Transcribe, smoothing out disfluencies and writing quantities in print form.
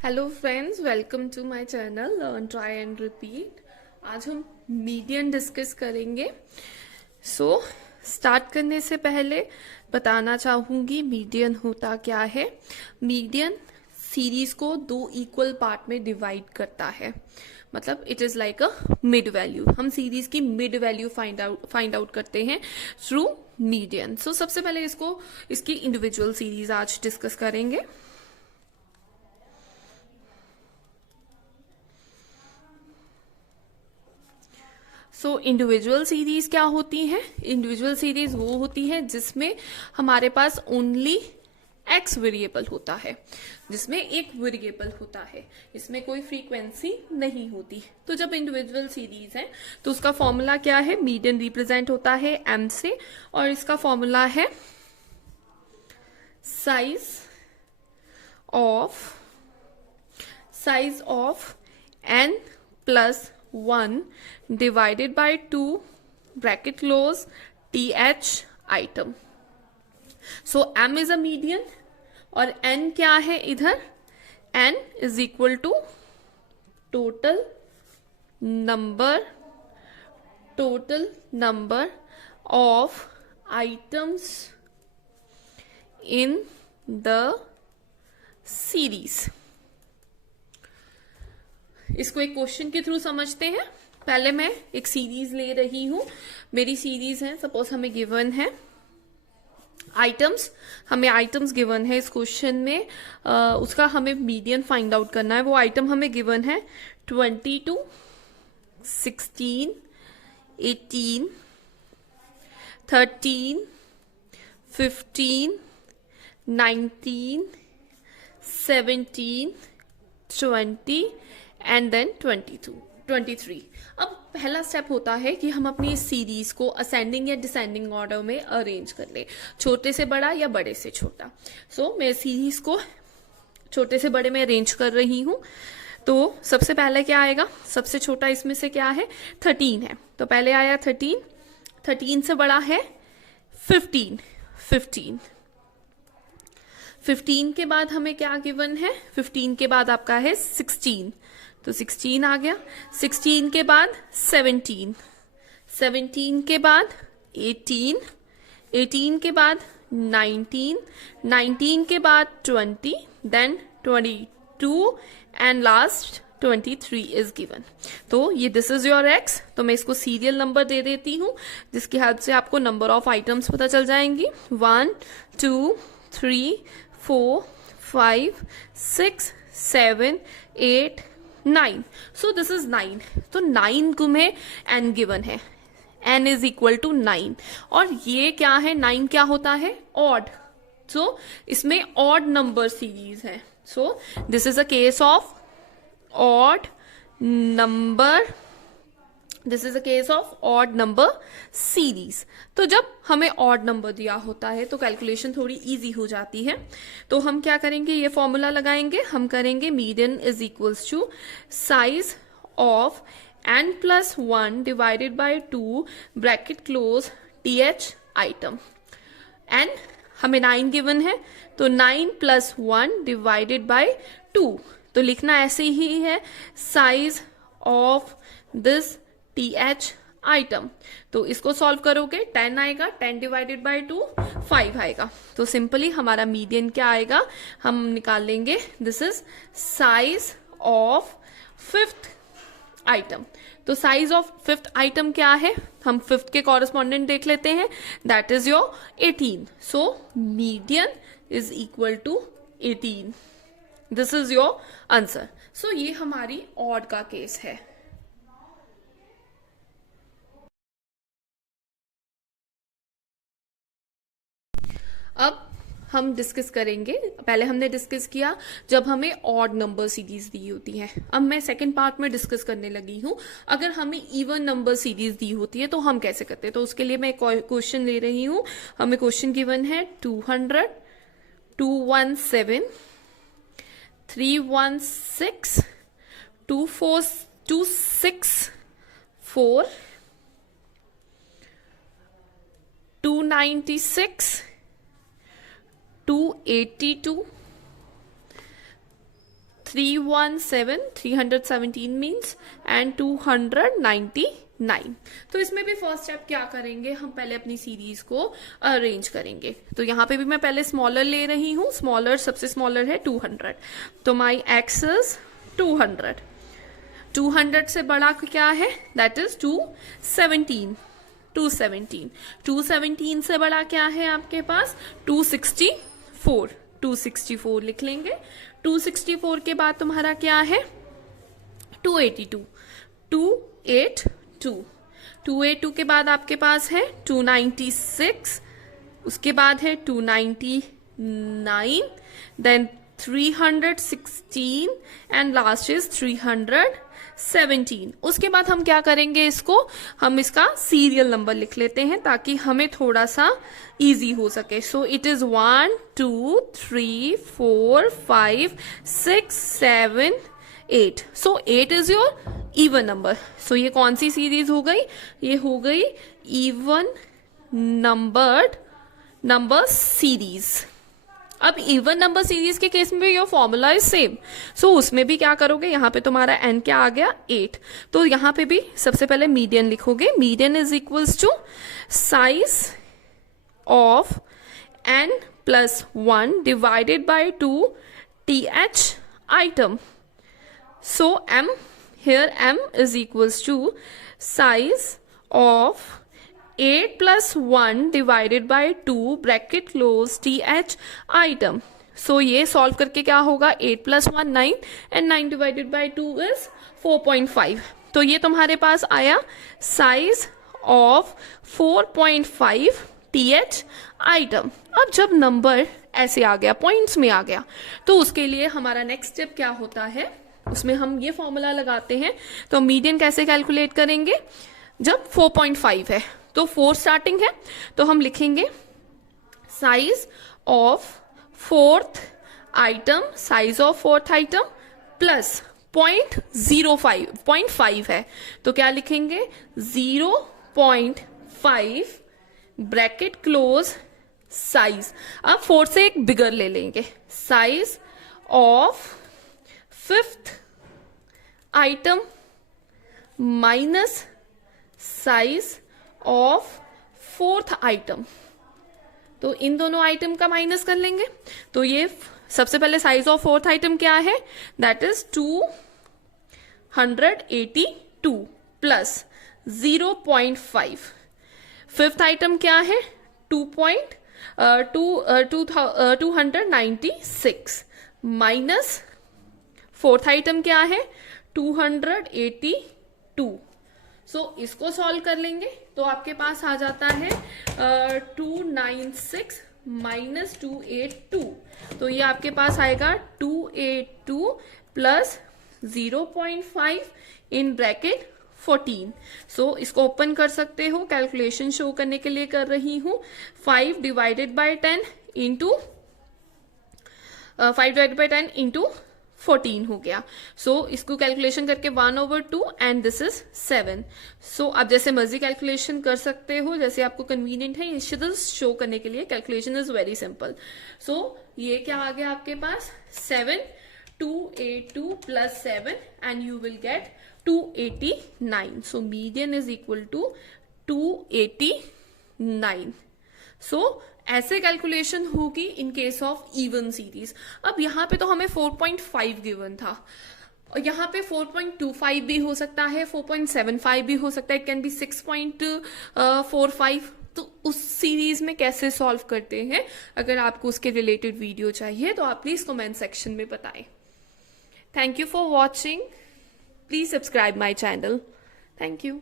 Hello friends, welcome to my channel learn try and repeat. आज हम median discuss करेंगे। Start करने से पहले बताना चाहूंगी मीडियन होता क्या है। मीडियन सीरीज को दो इक्वल पार्ट में डिवाइड करता है, मतलब it is like a mid value. हम सीरीज की मिड वैल्यू फाइंड आउट करते हैं थ्रू मीडियन। सबसे पहले इसकी इंडिविजुअल सीरीज आज डिस्कस करेंगे। इंडिविजुअल सीरीज क्या होती है? इंडिविजुअल सीरीज वो होती है जिसमें हमारे पास ओनली एक्स वेरिएबल होता है, जिसमें एक वेरिएबल होता है, इसमें कोई फ्रीक्वेंसी नहीं होती। तो जब इंडिविजुअल सीरीज है तो उसका फॉर्मूला क्या है? मीडियन रिप्रेजेंट होता है एम से, और इसका फॉर्मूला है size of n plus 1 divided by 2 bracket close th item. M is a median और n क्या है इधर? n is equal to total number of items in the series. इसको एक क्वेश्चन के थ्रू समझते हैं। पहले मैं एक सीरीज ले रही हूं, मेरी सीरीज है, सपोज हमें गिवन है आइटम्स, हमें आइटम्स गिवन है इस क्वेश्चन में। उसका हमें मीडियन फाइंड आउट करना है। वो आइटम हमें गिवन है 22, 16, 18, 13, 15, 19, 17, 20 एंड देन 23। अब पहला स्टेप होता है कि हम अपनी सीरीज को असेंडिंग या डिसेंडिंग ऑर्डर में अरेंज कर ले, छोटे से बड़ा या बड़े से छोटा। मैं सीरीज को छोटे से बड़े में अरेंज कर रही हूं। तो सबसे पहले क्या आएगा? सबसे छोटा इसमें से क्या है? 13 है, तो पहले आया 13। 13 से बड़ा है 15। 15 के बाद हमें क्या गिवन है? 15 के बाद आपका है 16, तो 16 आ गया। 16 के बाद 17, 17 के बाद 18, 18 के बाद 19, 19 के बाद 20, then 22 and last 23 is given. तो ये दिस इज योर एक्स। तो मैं इसको सीरियल नंबर दे देती हूँ, जिसकी हेल्प से आपको नंबर ऑफ आइटम्स पता चल जाएंगी। 1 2 3 4 5 6 7 8 9। This is 9। तो 9 को में n गिवन है, n इज इक्वल टू 9। और ये क्या है? 9 क्या होता है? ऑड। इसमें ऑड नंबर सीरीज है। This is a case of odd number, this is a case of odd number series. तो जब हमें ऑड नंबर दिया होता है तो कैलकुलेशन थोड़ी इजी हो जाती है। तो हम क्या करेंगे? ये फॉर्मूला लगाएंगे। हम करेंगे median is equals to size of n plus 1 divided by 2 bracket close th item. n हमें 9 गिवन है, तो 9 प्लस 1 डिवाइडेड बाय 2, तो लिखना ऐसे ही है, size of this th item. तो इसको सॉल्व करोगे 10 आएगा, 10 डिवाइडेड बाय 2 5 आएगा। तो सिंपली हमारा मीडियन क्या आएगा? हम निकाल लेंगे, this is size of fifth item. तो साइज ऑफ फिफ्थ आइटम क्या है? हम फिफ्थ के कॉरेस्पॉन्डेंट देख लेते हैं, that is your 18। Median is equal to 18। This is your answer. ये हमारी ऑड का केस है। अब हम डिस्कस करेंगे, पहले हमने डिस्कस किया जब हमें ऑड नंबर सीरीज दी होती है। अब मैं सेकंड पार्ट में डिस्कस करने लगी हूं, अगर हमें इवन नंबर सीरीज दी होती है तो हम कैसे करते हैं। तो उसके लिए मैं क्वेश्चन ले रही हूं। हमें क्वेश्चन गिवन है 200, 217, 316, 264, 296, 282, 317, 317 मीन्स एंड 299। तो इसमें भी फर्स्ट स्टेप क्या करेंगे, हम पहले अपनी सीरीज को अरेंज करेंगे। तो यहाँ पे भी मैं पहले स्मॉलर ले रही हूँ, स्मॉलर सबसे स्मॉलर है 200, तो माई एक्स इज 200। 200 से बड़ा क्या है, दैट इज 217। 217 से बड़ा क्या है आपके पास, 264। 264 लिख लेंगे। 264 के बाद तुम्हारा क्या है, 282। 282 के बाद आपके पास है 296, उसके बाद है 299, देन 316 एंड लास्ट इज 317। उसके बाद हम क्या करेंगे, हम इसका सीरियल नंबर लिख लेते हैं ताकि हमें थोड़ा सा इजी हो सके। So it is 1 2 3 4 5 6 7 8। So 8 is your even number. So ये कौन सी सीरीज हो गई, ये हो गई इवन नंबर सीरीज। अब इवन नंबर सीरीज के केस में भी your formula is same. So उसमें भी क्या करोगे, यहाँ पे तुम्हारा n क्या आ गया, 8। तो यहाँ पे भी सबसे पहले मीडियन लिखोगे। Median is equals to size of n plus 1 divided by 2 th item. So m is equals to size of 8 plus 1 divided by 2 bracket close th item. So ये सॉल्व करके क्या होगा, 8 plus 1 9 and 9 divided by 2 is 4.5। तो ये तुम्हारे पास आया size of 4.5 th item. अब जब नंबर ऐसे आ गया, पॉइंट्स में आ गया, तो उसके लिए हमारा नेक्स्ट स्टेप क्या होता है, उसमें हम ये फॉर्मूला लगाते हैं। तो मीडियन कैसे कैलकुलेट करेंगे, जब 4.5 है तो 4 स्टार्टिंग है, तो हम लिखेंगे size of fourth item, size of fourth item plus 0.5 है, तो क्या लिखेंगे 0.5 ब्रैकेट क्लोज साइज। अब 4 से एक बिगर ले लेंगे, size of fifth item minus size of fourth item. तो इन दोनों आइटम का माइनस कर लेंगे। तो ये सबसे पहले साइज ऑफ फोर्थ आइटम क्या है, that is 282 plus 0.5। Fifth item क्या है, 296 माइनस फोर्थ आइटम क्या है 282। सो इसको सॉल्व कर लेंगे तो आपके पास आ जाता है 296 माइनस 282। तो ये आपके पास आएगा 282 प्लस 0.5 इन ब्रैकेट 14। सो इसको ओपन कर सकते हो, कैलकुलेशन शो करने के लिए कर रही हूं। 5 डिवाइडेड बाय 10 इंटू 14 हो गया। सो इसको कैलकुलेशन करके 1/2 एंड दिस इज 7। सो आप जैसे मर्जी कैलकुलेशन कर सकते हो, जैसे आपको कन्वीनियंट है। ये शो करने के लिए calculation is very simple. So ये क्या आ गया आपके पास 7, 282 plus 7 and you will get 289। So median is equal to 289। So ऐसे कैलकुलेशन होगी in case of even series. अब यहाँ पे तो हमें 4.5 गिवन था, और यहाँ पे 4.25 भी हो सकता है, 4.75 भी हो सकता है, इट कैन बी 6.45। तो उस सीरीज में कैसे सॉल्व करते हैं, अगर आपको उसके रिलेटेड वीडियो चाहिए तो आप प्लीज कमेंट सेक्शन में बताएं। Thank you for watching, please subscribe my channel. Thank you.